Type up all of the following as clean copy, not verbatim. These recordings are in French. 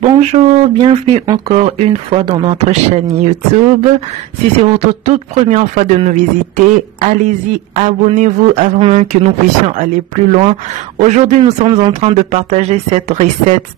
Bonjour, bienvenue encore une fois dans notre chaîne YouTube. Si c'est votre toute première fois de nous visiter, allez-y, abonnez-vous avant même que nous puissions aller plus loin. Aujourd'hui, nous sommes en train de partager cette recette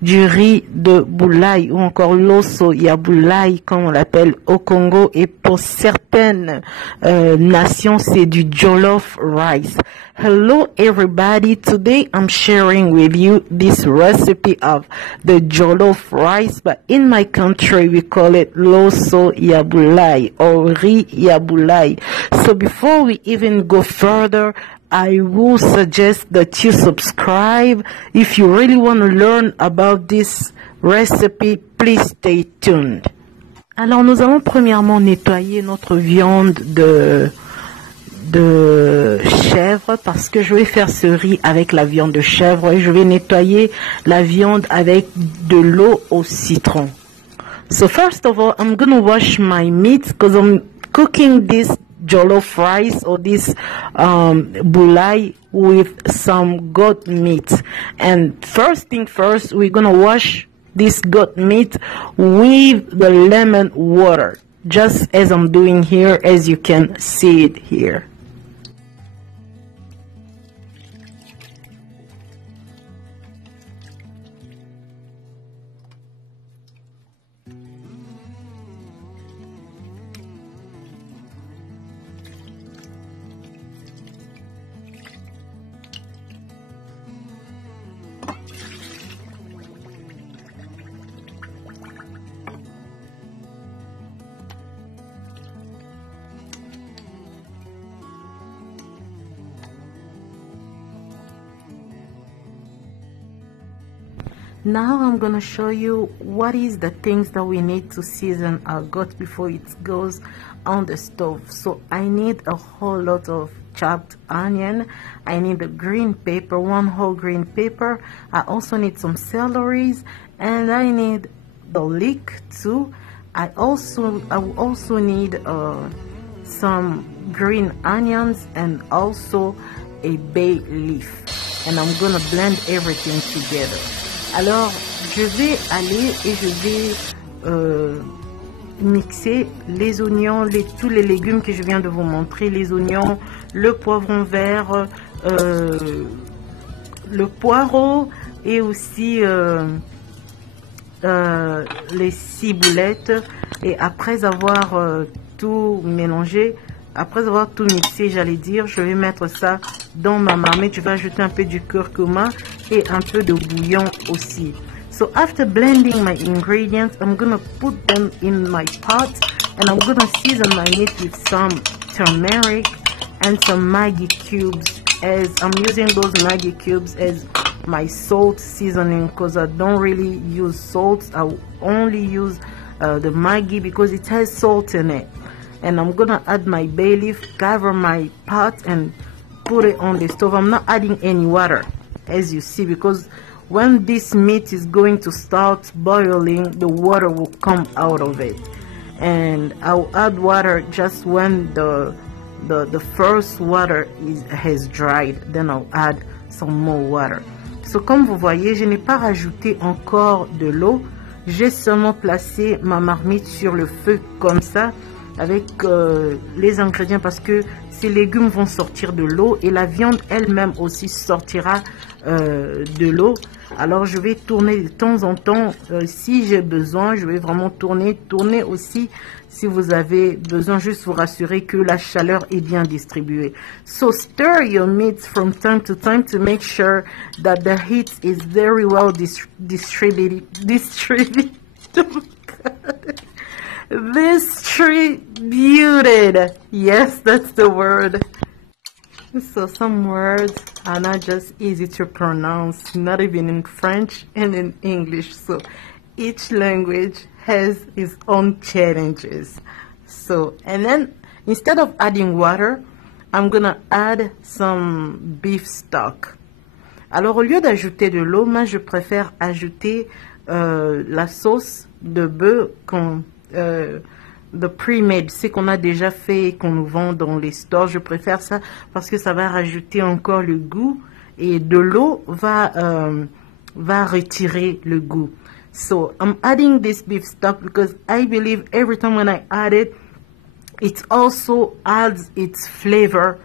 du riz de boulay ou encore l'osso yaboulay comme on l'appelle au Congo, et pour certaines nations, c'est du jollof rice. Hello everybody, today I'm sharing with you this recipe of the jollof rice, but in my country we call it loso yaboulay or riz yaboulay. So before we even go further, I will suggest that you subscribe. If you really want to learn about this recipe, please stay tuned. Alors nous allons premièrement nettoyer notre viande de chèvre parce que je vais faire ce riz avec la viande de chèvre et je vais nettoyer la viande avec de l'eau au citron. So first of all, I'm gonna wash my meat because I'm cooking this jollof rice or this boulay with some goat meat. And first thing first, we're gonna wash this goat meat with the lemon water, just as I'm doing here, as you can see it here. Now I'm gonna show you what is the things that we need to season our goat before it goes on the stove. So I need a whole lot of chopped onion. I need a green pepper, one whole green pepper. I also need some celeries, and I need the leek too. I will also need some green onions and also a bay leaf. And I'm gonna blend everything together. Alors, je vais aller et je vais mixer les oignons, tous les légumes que je viens de vous montrer, les oignons, le poivron vert, le poireau et aussi les ciboulettes. Et après avoir tout mélangé, après avoir tout mixé, j'allais dire, je vais mettre ça dans ma marmite. Je vais ajouter un peu du curcuma et un peu de bouillon aussi. So after blending my ingredients, I'm gonna put them in my pot and I'm gonna season my meat with some turmeric and some Maggi cubes, as I'm using those Maggi cubes as my salt seasoning because I don't really use salt. I only use the Maggi because it has salt in it. And I'm gonna add my bay leaf, cover my pot and put it on the stove. I'm not adding any water, as you see, because when this meat is going to start boiling, the water will come out of it. And I'll add water just when the first water has dried. Then I'll add some more water. So comme vous voyez, je n'ai pas rajouté encore de l'eau. J'ai seulement placé ma marmite sur le feu comme ça, avec les ingrédients, parce que ces légumes vont sortir de l'eau et la viande elle-même aussi sortira de l'eau. Alors je vais tourner de temps en temps si j'ai besoin. Je vais vraiment tourner aussi si vous avez besoin, juste vous rassurer que la chaleur est bien distribuée. So stir your meat from time to time to make sure that the heat is very well distributed. Distributed. Yes, that's the word. So some words are not just easy to pronounce, not even in French and in English. So each language has its own challenges. So, and then instead of adding water, I'm gonna add some beef stock. Alors au lieu d'ajouter de l'eau, moi je préfère ajouter la sauce de bœuf de pre-made, c'est qu'on a déjà fait et qu'on nous vend dans les stores. Je préfère ça parce que ça va rajouter encore le goût et de l'eau va retirer le goût. So I'm adding this beef stock because I believe every time when I add it, it also adds its flavor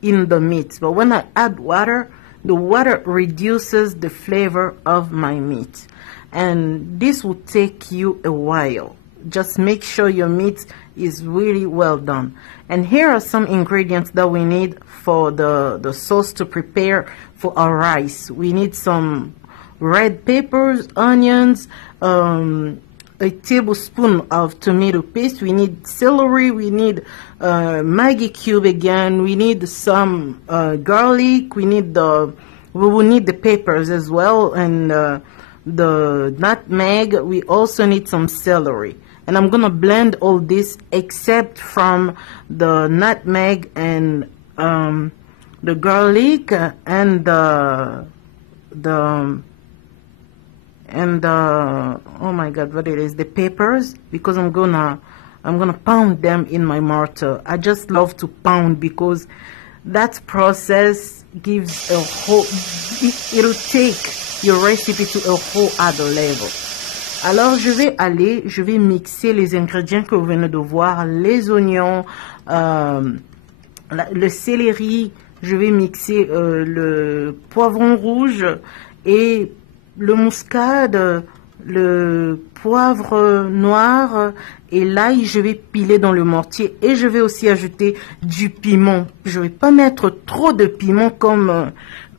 in the meat. But when I add water, the water reduces the flavor of my meat. And this will take you a while. Just make sure your meat is really well done. And here are some ingredients that we need for the sauce to prepare for our rice. We need some red peppers, onions, a tablespoon of tomato paste. We need celery. We need Maggi cube again. We need some garlic. We will need the peppers as well, and the nutmeg. We also need some celery. And I'm gonna blend all this except from the nutmeg and the garlic and the oh my god, what it is, the peppers, because I'm gonna pound them in my mortar. I just love to pound because that process gives a whole, it'll take your recipe to a whole other level. Alors je vais mixer les ingrédients que vous venez de voir, les oignons, le céleri, je vais mixer le poivron rouge et le muscade, le poivre noir et l'ail, je vais piler dans le mortier et je vais aussi ajouter du piment. Je vais pas mettre trop de piment comme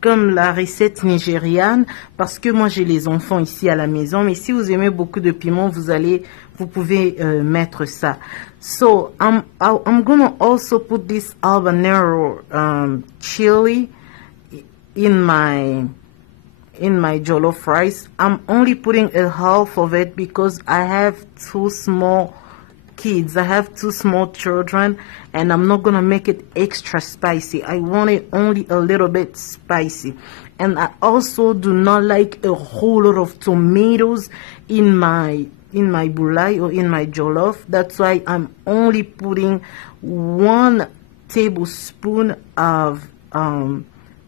la recette nigériane parce que moi j'ai les enfants ici à la maison, mais si vous aimez beaucoup de piment, vous pouvez mettre ça. So I'm gonna also put this habanero chili in my jollof rice. I'm only putting a half of it because I have two small kids. I have two small children and I'm not gonna make it extra spicy. I want it only a little bit spicy. And I also do not like a whole lot of tomatoes in my bulai or in my jollof. That's why I'm only putting 1 tablespoon of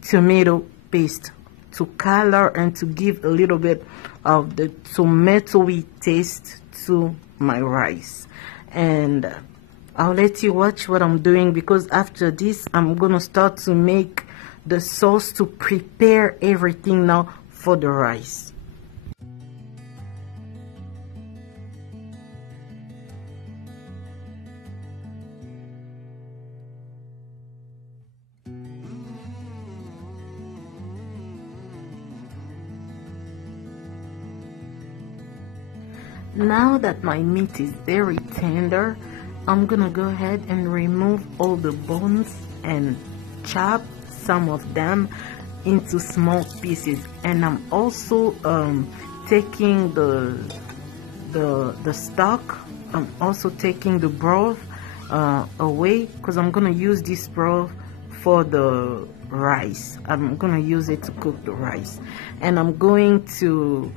tomato paste to color and to give a little bit of the tomatoey taste to my rice. And I'll let you watch what I'm doing because after this I'm gonna start to make the sauce to prepare everything now for the rice. Now that my meat is very tender, I'm gonna go ahead and remove all the bones and chop some of them into small pieces. And I'm also taking the stock. I'm also taking the broth away because I'm gonna use this broth for the rice. I'm gonna use it to cook the rice, and I'm going to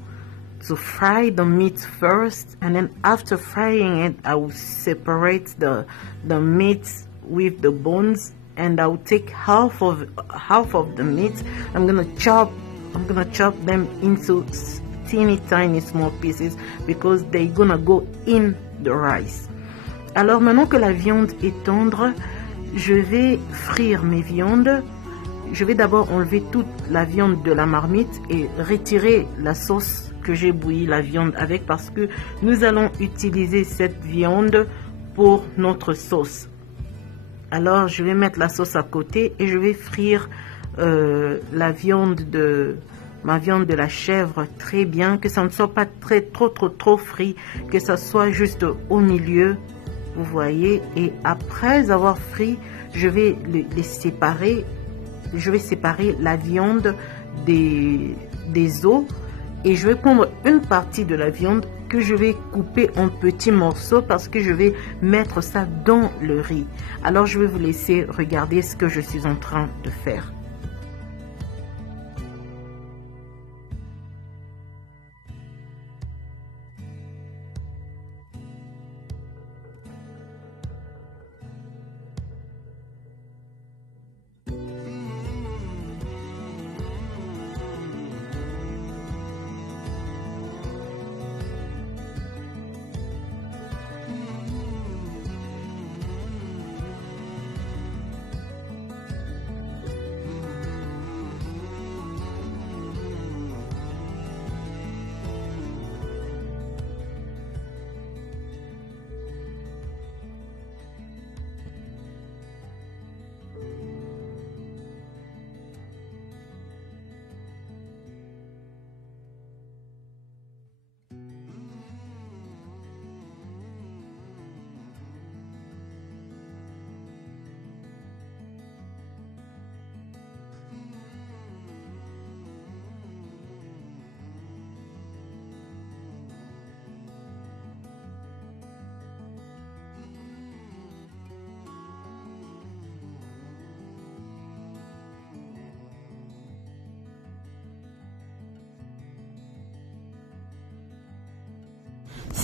fry the meat first, and then after frying it I will separate the meat with the bones, and I will take half of the meat. I'm gonna chop them into teeny tiny small pieces because they're gonna go in the rice. Alors maintenant que la viande est tendre, je vais frire mes viandes. Je vais d'abord enlever toute la viande de la marmite et retirer la sauce que j'ai bouilli la viande avec parce que nous allons utiliser cette viande pour notre sauce. Alors je vais mettre la sauce à côté et je vais frire ma viande de la chèvre très bien, que ça ne soit pas trop frit, que ça soit juste au milieu, vous voyez. Et après avoir frit, je vais les séparer. Je vais séparer la viande des os. Et je vais prendre une partie de la viande que je vais couper en petits morceaux parce que je vais mettre ça dans le riz. Alors je vais vous laisser regarder ce que je suis en train de faire.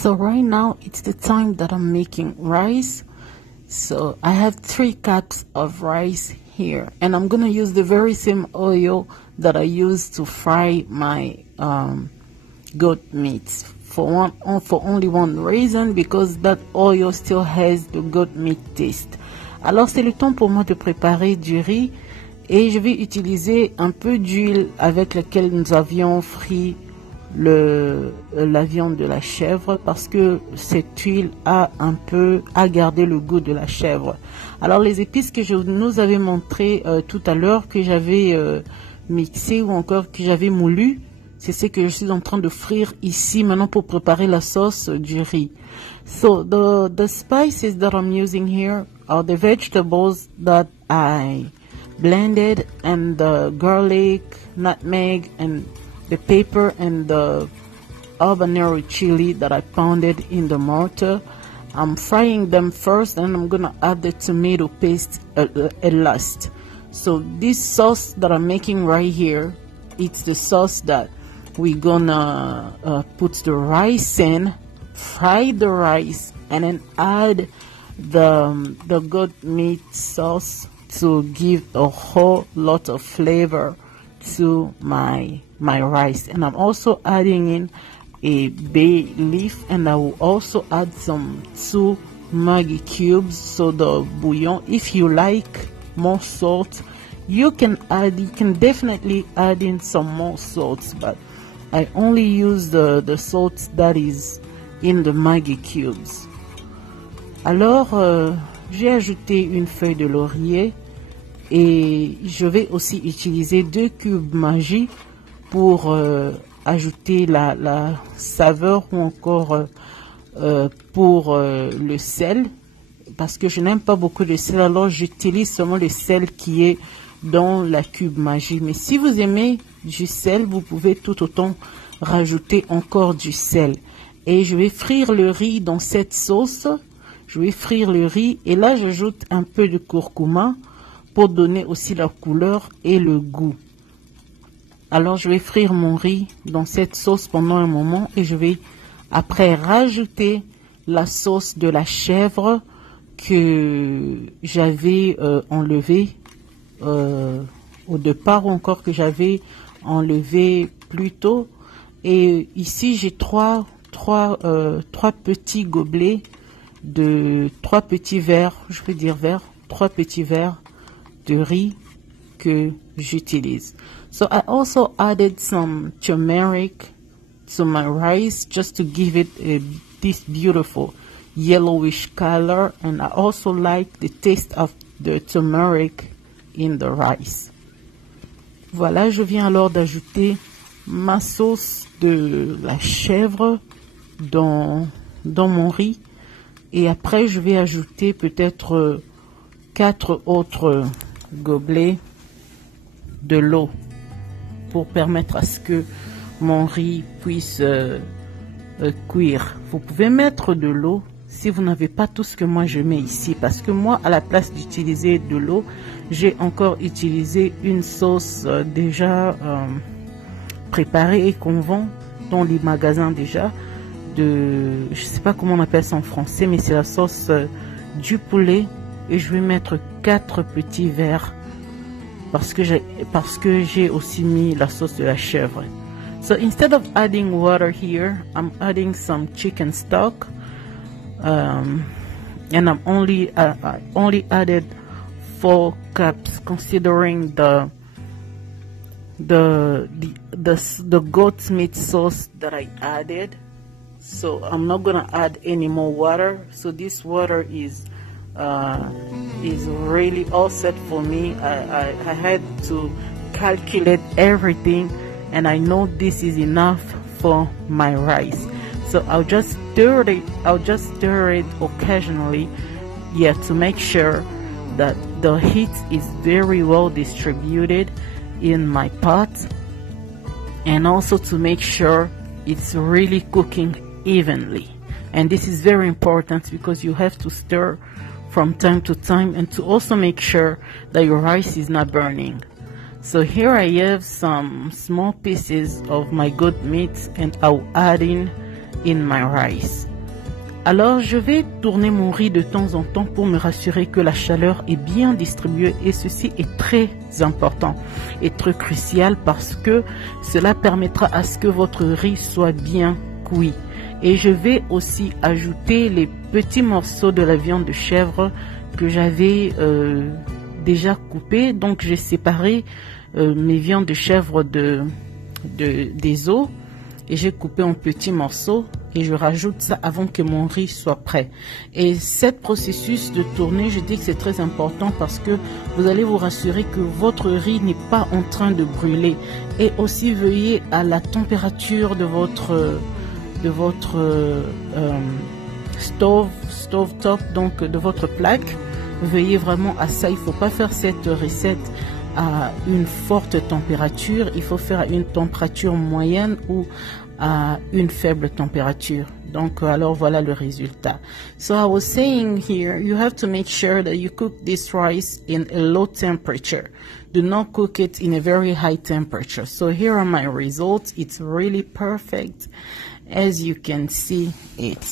So right now it's the time that I'm making rice. So I have 3 cups of rice here, and I'm gonna use the very same oil that I use to fry my goat meat for only one reason, because that oil still has the goat meat taste. Alors c'est le temps pour moi de préparer du riz, et je vais utiliser un peu d'huile avec laquelle nous avions frit la viande de la chèvre, parce que cette huile a gardé le goût de la chèvre. Alors les épices que je nous avais montré tout à l'heure, que j'avais mixé ou encore que j'avais moulu, c'est ce que je suis en train de frire ici maintenant pour préparer la sauce du riz. So the spices that I'm using here are the vegetables that I blended, and the garlic, nutmeg, and the pepper, and the habanero chili that I pounded in the mortar. I'm frying them first, and I'm gonna add the tomato paste at last. So this sauce that I'm making right here, it's the sauce that we're gonna put the rice in, fry the rice, and then add the goat meat sauce to give a whole lot of flavor to my rice. And I'm also adding in a bay leaf, and I will also add some 2 Maggi cubes. So the bouillon, if you like more salt, you can definitely add in some more salt, but I only use the salt that is in the Maggi cubes. Alors j'ai ajouté une feuille de laurier, et je vais aussi utiliser 2 cubes Maggi pour ajouter la saveur, ou encore pour le sel, parce que je n'aime pas beaucoup le sel, alors j'utilise seulement le sel qui est dans la cube Maggi. Mais si vous aimez du sel, vous pouvez tout autant rajouter encore du sel. Et je vais frire le riz dans cette sauce. Je vais frire le riz, et là j'ajoute un peu de curcuma pour donner aussi la couleur et le goût. Alors je vais frire mon riz dans cette sauce pendant un moment, et je vais après rajouter la sauce de la chèvre que j'avais enlevée au départ, ou encore que j'avais enlevé plus tôt. Et ici j'ai trois petits gobelets de 3 petits verres, je peux dire verres, 3 petits verres de riz que j'utilise. So I also added some turmeric to my rice just to give it this beautiful yellowish color, and I also like the taste of the turmeric in the rice. Voilà, je viens alors d'ajouter ma sauce de la chèvre dans mon riz, et après je vais ajouter peut-être 4 autres gobelets de l'eau pour permettre à ce que mon riz puisse cuire. Vous pouvez mettre de l'eau si vous n'avez pas tout ce que moi je mets ici, parce que moi, à la place d'utiliser de l'eau, j'ai encore utilisé une sauce déjà préparée et qu'on vend dans les magasins déjà, je sais pas comment on appelle ça en français, mais c'est la sauce du poulet, et je vais mettre 4 petits verres parce que j'ai aussi mis la sauce de la chèvre. So instead of adding water here, I'm adding some chicken stock, and I only added 4 cups, considering the goat meat sauce that I added. So I'm not gonna add any more water. So this water is really all set for me. I had to calculate everything, and I know this is enough for my rice. So I'll just stir it occasionally, to make sure that the heat is very well distributed in my pot, and also to make sure it's really cooking evenly. And this is very important because you have to stir from time to time, and to also make sure that your rice is not burning. So here I have some small pieces of my goat meat, and I'll add in my rice. Alors je vais tourner mon riz de temps en temps pour me rassurer que la chaleur est bien distribuée, et ceci est très important et très crucial parce que cela permettra à ce que votre riz soit bien cuit. Et je vais aussi ajouter les petits morceaux de la viande de chèvre que j'avais déjà coupé. Donc j'ai séparé mes viandes de chèvre des os et j'ai coupé en petits morceaux et je rajoute ça avant que mon riz soit prêt. Et cet processus de tourner, je dis que c'est très important parce que vous allez vous rassurer que votre riz n'est pas en train de brûler. Et aussi veillez à la température de votre stove top, donc de votre plaque. Veillez vraiment à ça. Il ne faut pas faire cette recette à une forte température. Il faut faire à une température moyenne ou à une faible température. Donc alors voilà le résultat. So I was saying here, you have to make sure that you cook this rice in a low temperature. Do not cook it in a very high temperature. So here are my results. It's really perfect, as you can see it.